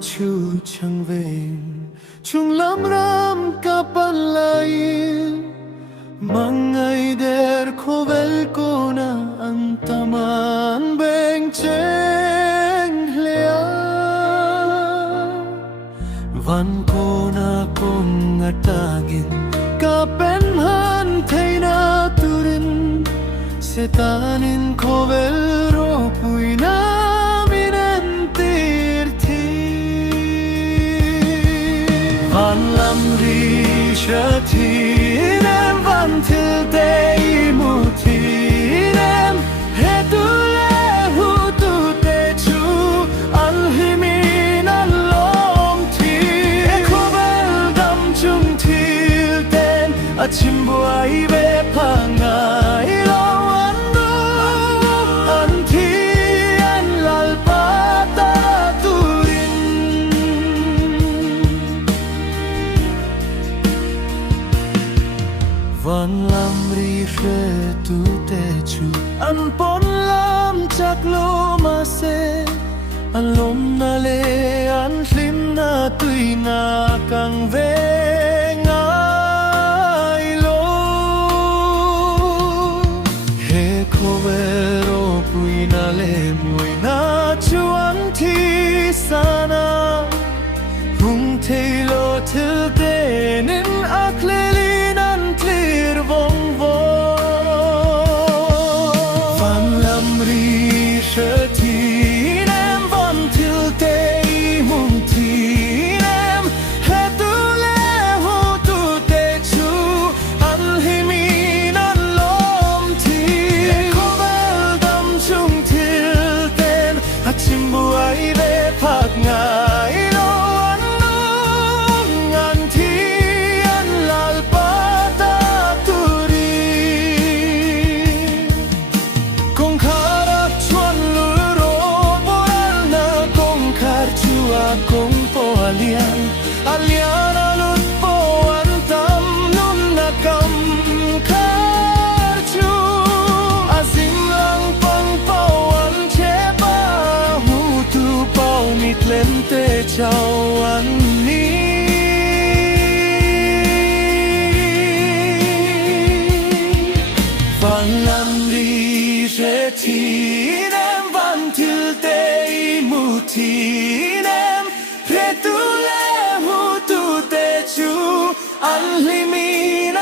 chu chẳng về chung lắm ram kapalai mangai der khovel kona antaman beng cheng lea van kona kong atagin kapen han theina turin setanin khovel ro puina minen tirthi van lamri shathinem van til te mutinem hetule hutu te chu alhimin alom thi khovel dam chung til ten achimbuai be pangai van lam ri khe tu te chu an pon lam chak lo ma se an lom na le an hlim na tui na kang ve ngai lo he khovero pui na le mui na chuan thi sana hung thei lo til te nin akle vong vo van lam ri shetinem van til te mung tinem hetule hu tu te chu an himin an lom ti khovel dam chung til ten hachim buai be phak ngai kung po alian alut po antam nun nakam karchu azim lang pang po an che pa hu tu po mit lente chao an ni van lam ri je ti nem van til te muti Al himin